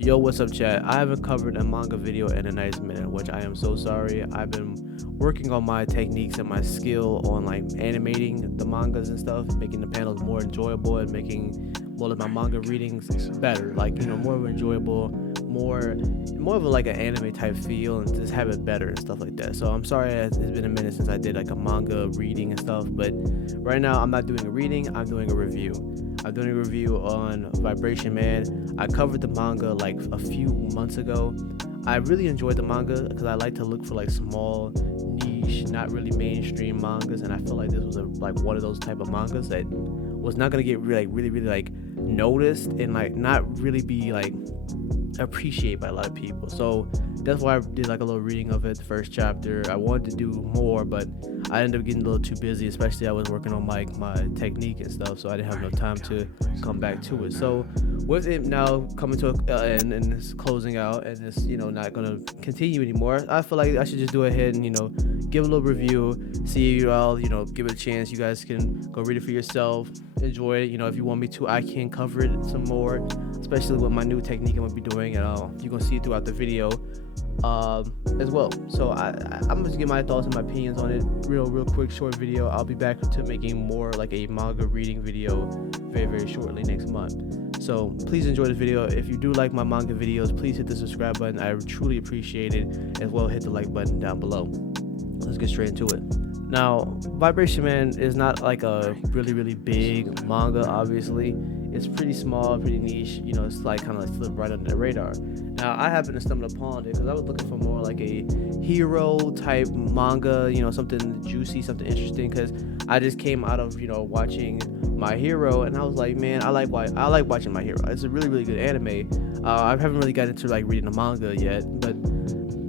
Yo, what's up, chat? I haven't covered a manga video in a nice minute, which I am so sorry. I've been working on my techniques and my skill on like animating the mangas and stuff, making the panels more enjoyable and making more of my manga readings better, like more enjoyable, more of a, like an anime type feel, and just have it better and stuff like that. So I'm sorry it's been a minute since I did like a manga reading and stuff, but right now I'm not doing a reading, I'm doing a review. I'm doing a review on Vibration Man. I covered the manga like a few months ago. I really enjoyed the manga because I like to look for like small, niche, not really mainstream mangas, and I feel like this was like one of those type of mangas that was not gonna get really like noticed and like not really be like appreciated by a lot of people. So that's why I did like a little reading of it, the first chapter. I wanted to do more, but I ended up getting a little too busy, especially I was working on my technique and stuff, so I didn't have enough time to come back to it. So with it now coming to an end and it's closing out and it's not gonna continue anymore, I feel like I should just do ahead and give a little review, see you all, give it a chance. You guys can go read it for yourself, enjoy it. If you want me to, I can cover it some more, especially with my new technique I'm gonna be doing, and you're gonna see it throughout the video as well. So I'm just give my thoughts and my opinions on it, real quick short video. I'll be back to making more like a manga reading video very shortly next month. So please enjoy the video. If you do like my manga videos, please hit the subscribe button. I truly appreciate it. As well, hit the like button down below. Let's get straight into it. Now, Vibration Man is not like a really big manga, obviously. It's pretty small, pretty niche, it's like kind of like slipped right under the radar. Now, I happened to stumble upon it because I was looking for more like a hero type manga, something juicy, something interesting, because I just came out of, watching My Hero, and I was like, man, I like watching My Hero. It's a really good anime. I haven't really got into like reading the manga yet, but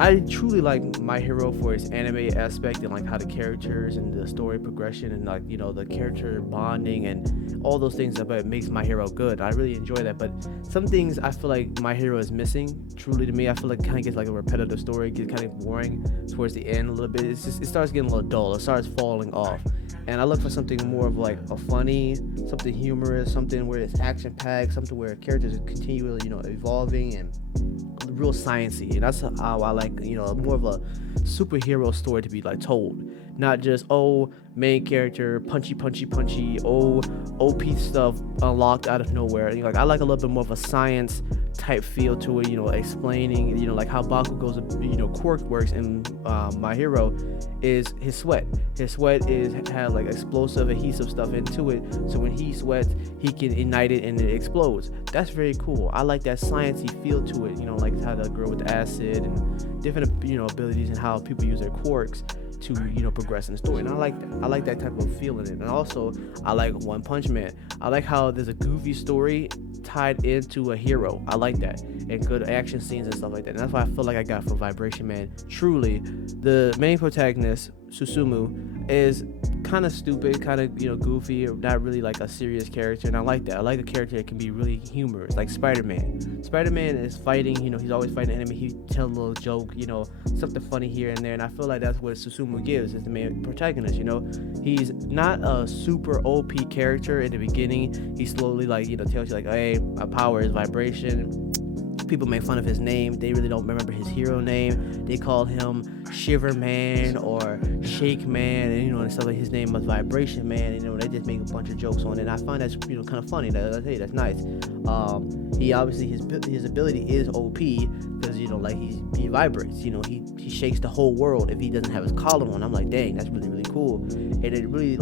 I truly like My Hero for its anime aspect and like how the characters and the story progression and like the character bonding and all those things that makes My Hero good. I really enjoy that, but some things I feel like My Hero is missing. Truly, to me, I feel like it kind of gets like a repetitive story, gets kind of boring towards the end a little bit. It starts getting a little dull. It starts falling off. And I look for something more of like a funny, something humorous, something where it's action packed, something where characters are continually evolving and real sciencey. And that's how I like more of a superhero story to be like told, not just main character punchy OP stuff unlocked out of nowhere. Like I like a little bit more of a science type feel to it, explaining like how Bakugo's quirk works in My Hero is his sweat has like explosive adhesive stuff into it, so when he sweats he can ignite it and it explodes. That's very cool. I like that sciencey feel to it, like how the girl with the acid and different abilities and how people use their quirks to progress in the story, and I like that type of feel in it. And also I like One Punch Man. I like how there's a goofy story tied into a hero. I like that, and good action scenes and stuff like that, and that's what I feel like I got for Vibration Man. Truly, the main protagonist Susumu is kind of stupid, kind of goofy, or not really like a serious character, and I like that. I like a character that can be really humorous, like Spider-Man. Spider-Man is fighting, he's always fighting an enemy. He tells a little joke, something funny here and there, and I feel like that's what Susumu gives as the main protagonist. He's not a super OP character in the beginning. He slowly tells you like, hey, my power is vibration. People make fun of his name. They really don't remember his hero name. They call him Shiver Man or Shake Man, and and stuff like his name was Vibration Man. And they just make a bunch of jokes on it. And I find that's kind of funny. Hey, that's nice. He obviously his ability is OP because he vibrates. He shakes the whole world if he doesn't have his collar on. I'm like, dang, that's really cool. And it really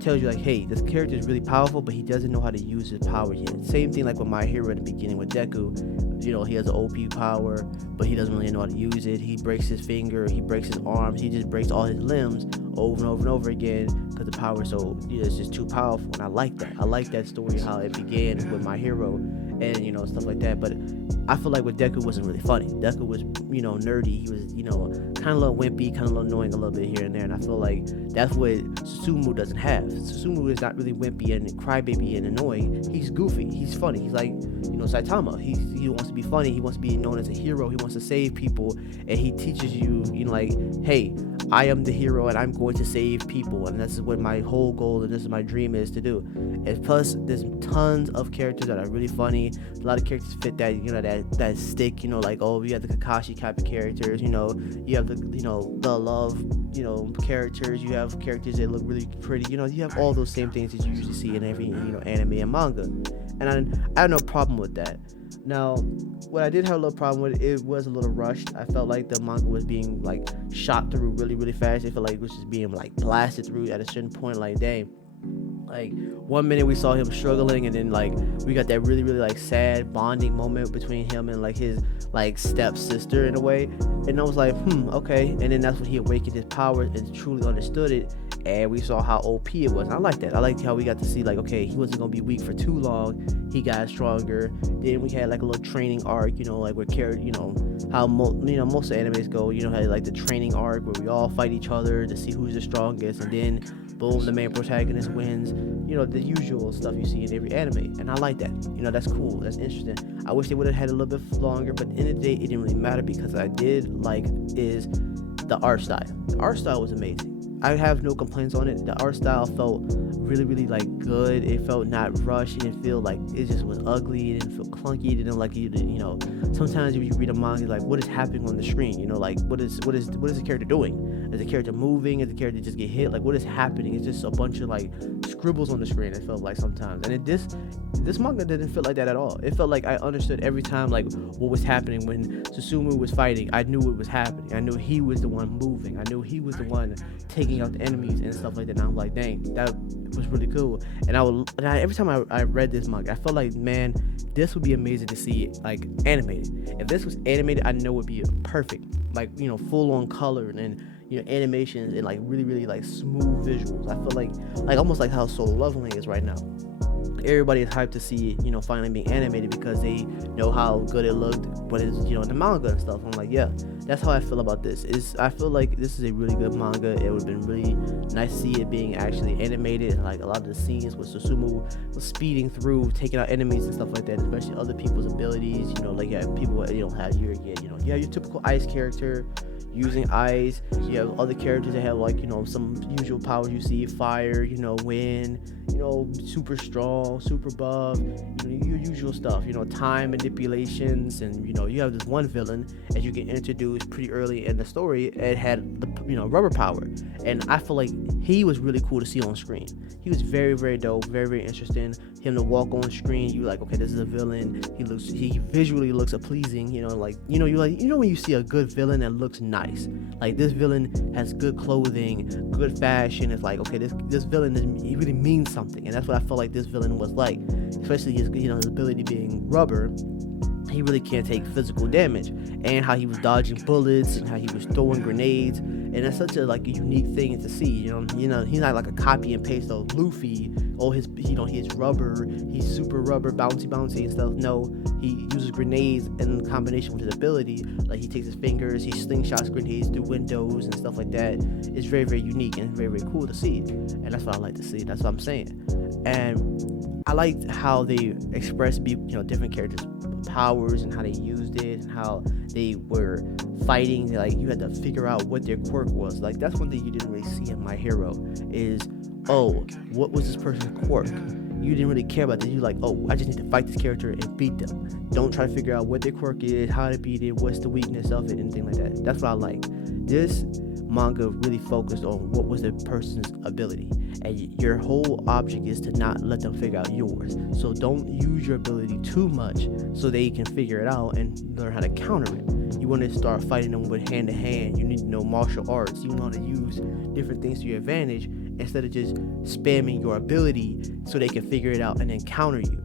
tells you like, hey, this character is really powerful, but he doesn't know how to use his power yet. Same thing like with My Hero in the beginning with Deku. He has an OP power, but he doesn't really know how to use it. He breaks his finger, he breaks his arms, he just breaks all his limbs over and over again because the power is so it's just too powerful. And I like that. I like that story, how it began with My Hero and stuff like that. But I feel like with Deku wasn't really funny. Deku was nerdy. He was kind of a little wimpy, kind of a little annoying a little bit here and there. And I feel like that's what Susumu doesn't have. Susumu is not really wimpy and crybaby and annoying. He's goofy. He's funny. He's like Saitama. He wants to be funny. He wants to be known as a hero. He wants to save people, and he teaches you like, hey, I am the hero and I'm going to save people, and this is what my whole goal and this is my dream is to do. And plus, there's tons of characters that are really funny. A lot of characters fit that, that stick, like, oh, you have the Kakashi type of characters, you have the love, characters, you have characters that look really pretty, you have all those same things that you usually see in every, anime and manga. And I have no problem with that. Now, what I did have a little problem with, it was a little rushed. I felt like the manga was being like shot through really, really fast. I felt like it was just being like blasted through at a certain point. Like, dang, like 1 minute we saw him struggling, and then like we got that really, really like sad bonding moment between him and like his like stepsister in a way. And I was like, okay. And then that's when he awakened his powers and truly understood it. And we saw how OP it was. And I like that. I liked how we got to see like, okay, he wasn't gonna be weak for too long. He got stronger. Then we had like a little training arc, like where how most of animes go. Had like the training arc where we all fight each other to see who's the strongest, and then boom, the main protagonist wins. The usual stuff you see in every anime, and I like that. That's cool. That's interesting. I wish they would have had a little bit longer, but at the end of the day, it didn't really matter because I did like is the art style. The art style was amazing. I have no complaints on it. The art style felt really, really like good. It felt not rushed. It didn't feel like it just was ugly. It didn't feel clunky. It didn't like sometimes if you read a manga, like what is happening on the screen? Like what is the character doing? Is the character moving? Is the character just get hit? Like what is happening? It's just a bunch of like scribbles on the screen. It felt like sometimes, and this manga didn't feel like that at all. It felt like I understood every time like what was happening when Susumu was fighting. I knew what was happening. I knew he was the one moving. I knew he was the one taking out the enemies and stuff like that. And I'm like, dang, that was really cool. And every time I read this manga, I felt like, man, this would be amazing to see it like animated. If this was animated, I know it would be perfect, like full on color and animations and like really, really like smooth visuals. I feel like almost like how Solo Leveling is right now. Everybody is hyped to see it, finally being animated because they know how good it looked, but it's, in the manga and stuff. I'm like, yeah, that's how I feel about this. I feel like this is a really good manga. It would have been really nice to see it being actually animated. Like a lot of the scenes with Susumu was speeding through, taking out enemies and stuff like that, especially other people's abilities. Like you have people that have you have your typical ice character using ice. You have other characters that have like some usual powers you see: fire, wind, super strong, super buff, your usual stuff, time manipulations. And you have this one villain as you get introduced pretty early in the story. It had the rubber power, and I feel like he was really cool to see on screen. He was very, very dope, very, very interesting. Him to walk on screen, you like, okay, this is a villain. He visually looks pleasing, when you see a good villain that looks nice. Like this villain has good clothing, good fashion. It's like, okay, this villain he really means something, and that's what I felt like this villain was like. Especially his his ability being rubber. He really can't take physical damage, and how he was dodging bullets and how he was throwing grenades, and that's such a like a unique thing to see. He's not like a copy and paste of Luffy. Oh, his rubber, he's super rubber, bouncy and stuff. No, he uses grenades in combination with his ability. Like he takes his fingers, he slingshots grenades through windows and stuff like that. It's very, very unique and very, very cool to see, and that's what I like to see. That's what I'm saying. And I liked how they expressed different characters' powers and how they used it and how they were fighting. Like you had to figure out what their quirk was. Like that's one thing you didn't really see in My Hero is, oh, what was this person's quirk? You didn't really care about this. You're like, oh, I just need to fight this character and beat them. Don't try to figure out what their quirk is, how to beat it, what's the weakness of it, anything like that. That's what I like. This manga really focused on what was the person's ability, and your whole object is to not let them figure out yours. So don't use your ability too much so they can figure it out and learn how to counter it. You want to start fighting them with hand to hand. You need to know martial arts. You want to use different things to your advantage instead of just spamming your ability so they can figure it out and then counter you.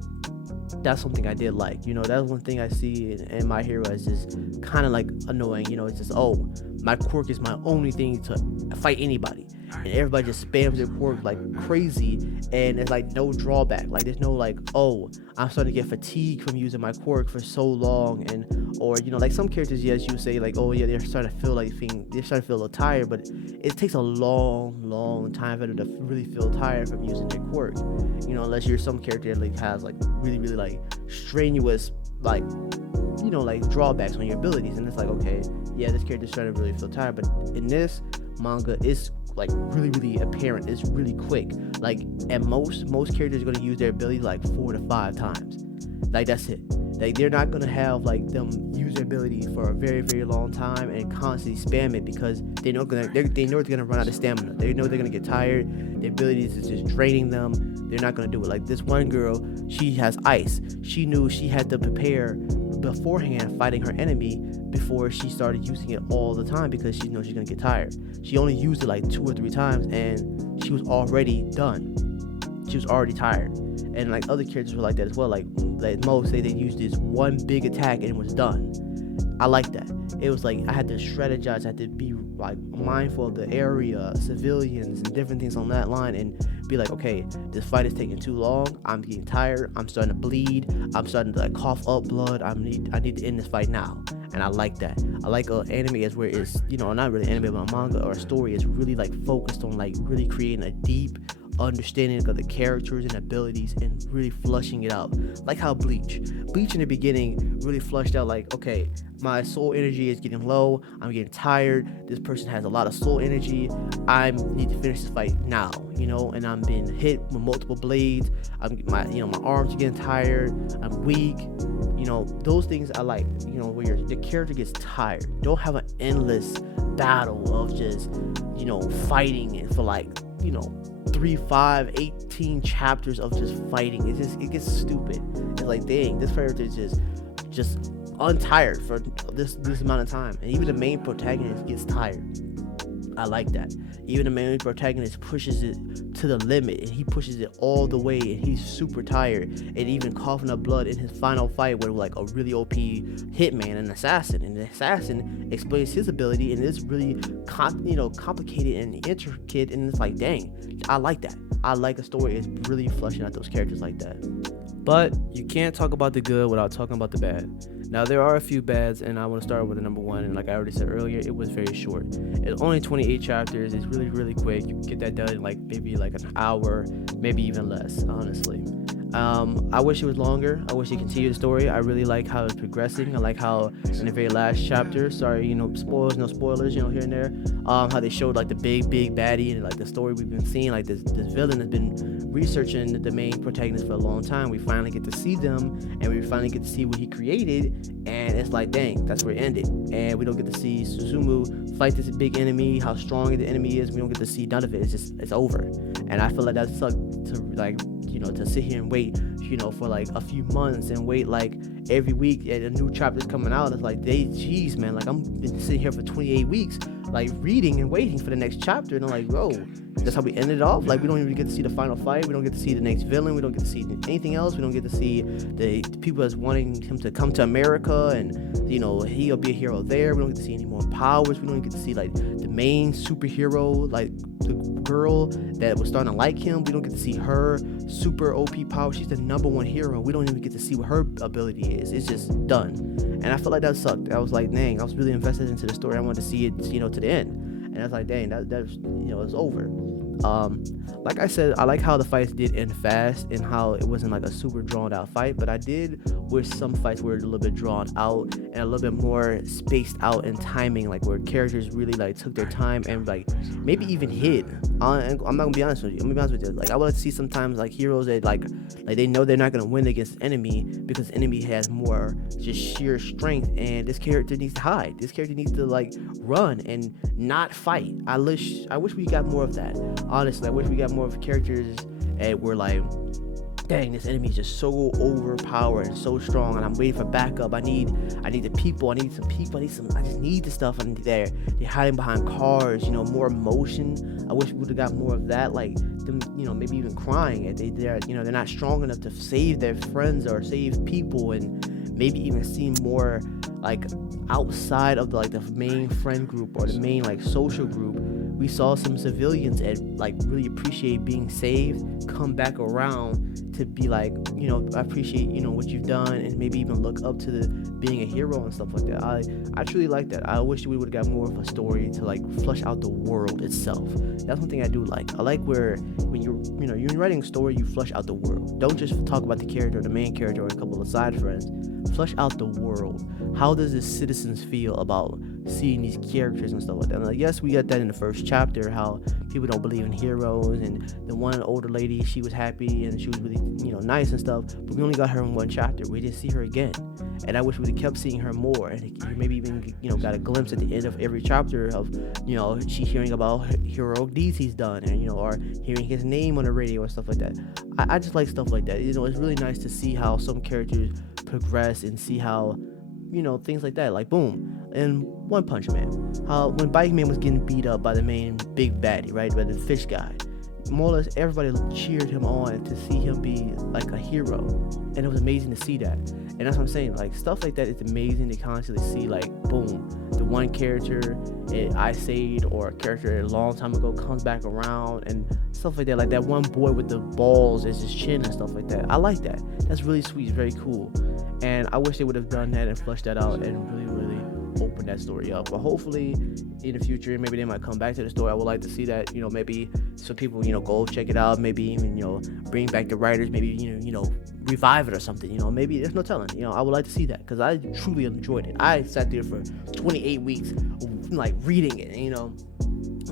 That's something I did like. That's one thing I see in My Hero as just kind of like annoying. It's just, oh, my quirk is my only thing to fight anybody, and everybody just spams their quirk like crazy, and there's like no drawback. Like there's no like, oh, I'm starting to get fatigued from using my quirk for so long, or like some characters, yes, you say like, oh yeah, they're starting to feel a little tired, but it takes a long time for them to really feel tired from using their quirk. Unless you're some character that like has like really, really like strenuous like drawbacks on your abilities, and it's like, okay, yeah, this character's starting to really feel tired. But in this, manga, it's like really apparent. It's really quick. Like, at most characters are gonna use their ability like 4 to 5 times. Like, that's it. Like, they're not gonna have like them use their ability for a very long time and constantly spam it, because they know they're gonna run out of stamina. They know they're gonna get tired. Their abilities is just draining them. They're not gonna do it. Like, this one girl, she has ice. She knew she had to prepare beforehand fighting her enemy before she started using it all the time, because she knows she's gonna get tired. She only used it like 2 or 3 times and she was already done. She was already tired. And like other characters were like that as well. Like most say they used this one big attack and it was done. I like that. It was like I had to strategize, I had to be like mindful of the area, civilians, and different things on that line, and be like, okay, this fight is taking too long. I'm getting tired. I'm starting to bleed. I'm starting to like cough up blood. I need to end this fight now. And I like that. I like anime is where it's, not really anime, but a manga or a story is really like focused on like really creating a deep understanding of the characters and abilities and really flushing it out. Like how Bleach in the beginning really flushed out like, okay, my soul energy is getting low, I'm getting tired, this person has a lot of soul energy, I need to finish this fight now, and I'm being hit with multiple blades, my arms are getting tired, I'm weak, those things I like, where the character gets tired. Don't have an endless battle of just, fighting it for like, 3, 5, 18 chapters of just fighting. It gets stupid. It's like, dang, this character is just untired for this amount of time. And even the main protagonist gets tired. I like that. Even the main protagonist pushes it to the limit, and he pushes it all the way, and he's super tired, and even coughing up blood in his final fight with like a really OP hitman, an assassin, and the assassin explains his ability, and it's really complicated and intricate, and it's like, dang, I like that. I like a story is really flushing out those characters like that. But you can't talk about the good without talking about the bad. Now, there are a few bads, and I want to start with the number one. And like I already said earlier, it was very short. It's only 28 chapters. It's really quick. You can get that done in like maybe like an hour, maybe even less, honestly. I wish it was longer. I wish it continued the story. I really like how it's progressing. I like how in the very last chapter, sorry, spoilers, no spoilers, here and there, how they showed like the big baddie, and like the story we've been seeing, like this villain has been researching the main protagonist for a long time. We finally get to see them, and we finally get to see what he created, and it's like, dang, that's where it ended. And we don't get to see Suzumu fight this big enemy, how strong the enemy is. We don't get to see none of it. It's over. And I feel like that sucked to like, to sit here and wait, for like a few months and wait like every week and a new chapter's coming out. It's like, jeez, man, like I'm been sitting here for 28 weeks, like reading and waiting for the next chapter, and I'm like, bro, that's how we ended off. Like, we don't even get to see the final fight. We don't get to see the next villain. We don't get to see anything else. We don't get to see the people that's wanting him to come to America, and he'll be a hero there. We don't get to see any more powers. We don't get to see like the main superhero, like the girl that was starting to like him. We don't get to see her super OP power. She's the number one hero. We don't even get to see what her ability is. It's just done. And I felt like that sucked. I was like, dang, I was really invested into the story. I wanted to see it, to the end. And I was like, dang, that's it's over. Like I said, I like how the fights did end fast and how it wasn't like a super drawn out fight, but I did wish some fights were a little bit drawn out and a little bit more spaced out in timing, like where characters really like took their time and like maybe even hid. I'm not gonna be honest with you. I'm gonna be honest with you. Like, I would like to see sometimes like heroes that like they know they're not gonna win against enemy because the enemy has more just sheer strength, and this character needs to hide. This character needs to like run and not fight. I wish we got more of that. Honestly, I wish we got more of characters and we're like, dang, this enemy is just so overpowered and so strong, and I'm waiting for backup. I need the people. I need some people. I just need the stuff. They're hiding behind cars. More emotion. I wish we would have got more of that. Like them, maybe even crying if they're not strong enough to save their friends or save people, and maybe even see more like outside of the main friend group or the main like social group. We saw some civilians and like really appreciate being saved, come back around to be like, I appreciate, what you've done, and maybe even look up to being a hero and stuff like that. I truly like that. I wish we would have got more of a story to like flush out the world itself. That's one thing I do like. I like where when you're writing a story, you flush out the world. Don't just talk about the character or the main character or a couple of side friends. Flush out the world. How does the citizens feel about seeing these characters and stuff like that. Like, yes, we got that in the first chapter, how people don't believe in heroes, and the one older lady, she was happy and she was really, nice and stuff, but we only got her in one chapter. We didn't see her again, and I wish we kept seeing her more, and maybe even got a glimpse at the end of every chapter of she hearing about heroic deeds he's done, and or hearing his name on the radio and stuff like that. I just like stuff like that. It's really nice to see how some characters progress and see how things like that, like boom, and One Punch Man, how when Bike Man was getting beat up by the main big baddie, right, by the fish guy, more or less everybody cheered him on to see him be like a hero, and it was amazing to see that. And that's what I'm saying, like stuff like that, it's amazing to constantly see, like boom, the one character I saved or a character a long time ago comes back around and stuff like that. Like that one boy with the balls as his chin and stuff like that. I like that. That's really sweet, very cool. And I wish they would have done that and fleshed that out and really open that story up. But hopefully in the future, maybe they might come back to the story. I would like to see that, maybe some people, go check it out, maybe even, bring back the writers, maybe, revive it or something, maybe there's no telling, I would like to see that, because I truly enjoyed it. I sat there for 28 weeks, like reading it,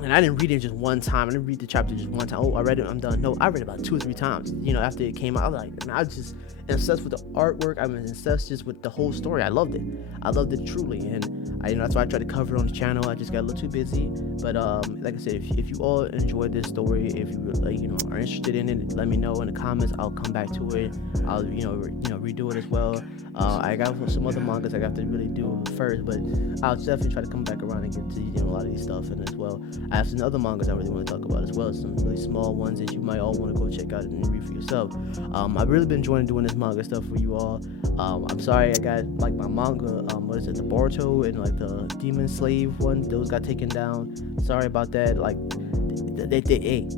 and I didn't read it just one time. I didn't read the chapter just one time. Oh, I read it, I'm done. No, I read it about 2 or 3 times, after it came out. I was just obsessed with the artwork. I was obsessed just with the whole story. I loved it truly, and that's why I tried to cover it on the channel. I just got a little too busy, but like I said, if you all enjoyed this story, if you are interested in it, let me know in the comments. I'll come back to it. I'll redo it as well. I got some other mangas I got to really do first, but I'll definitely try to come back around and get to a lot of these stuff. And as well, I have some other mangas I really want to talk about as well, some really small ones that you might all want to go check out and read for yourself. I've really been enjoying doing this manga stuff for you all. I'm sorry I got like my manga, what is it, the Boruto and like the Demon Slave one, those got taken down. Sorry about that. Like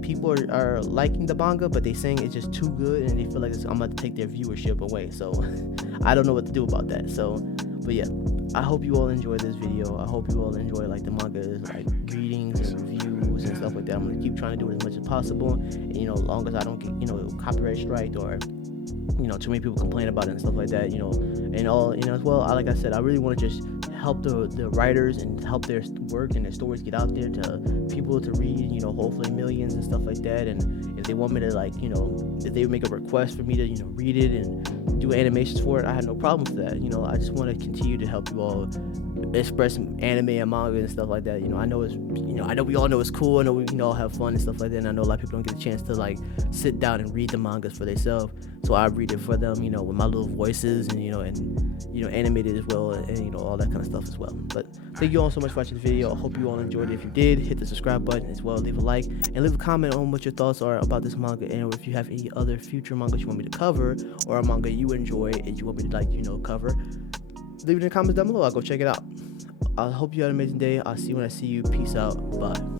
people are liking the manga, but they saying it's just too good, and they feel like I'm about to take their viewership away. So I don't know what to do about that. So, but yeah, I hope you all enjoyed this video. I hope you all enjoy like the manga, like readings and reviews and stuff like that. I'm gonna keep trying to do it as much as possible, and as long as I don't get copyright strike or too many people complain about it and stuff like that, and all, as well. Like I said, I really want to just help the writers and help their work and their stories get out there to people to read, hopefully millions and stuff like that. And if they want me to if they make a request for me to read it and do animations for it, I have no problem with that. I just want to continue to help you all express anime and manga and stuff like that. I know it's I know we all know it's cool. I know we can all have fun and stuff like that, and I know a lot of people don't get a chance to like sit down and read the mangas for themselves, so I read it for them, with my little voices and animated as well, and all that kind of stuff as well. But thank you all so much for watching the video. I hope you all enjoyed it. If you did, hit the subscribe button as well, leave a like, and leave a comment on what your thoughts are about this manga, and if you have any other future mangas you want me to cover, or a manga you enjoy and you want me to cover, leave it in the comments down below. I'll go check it out. I hope you had an amazing day. I'll see you when I see you. Peace out. Bye.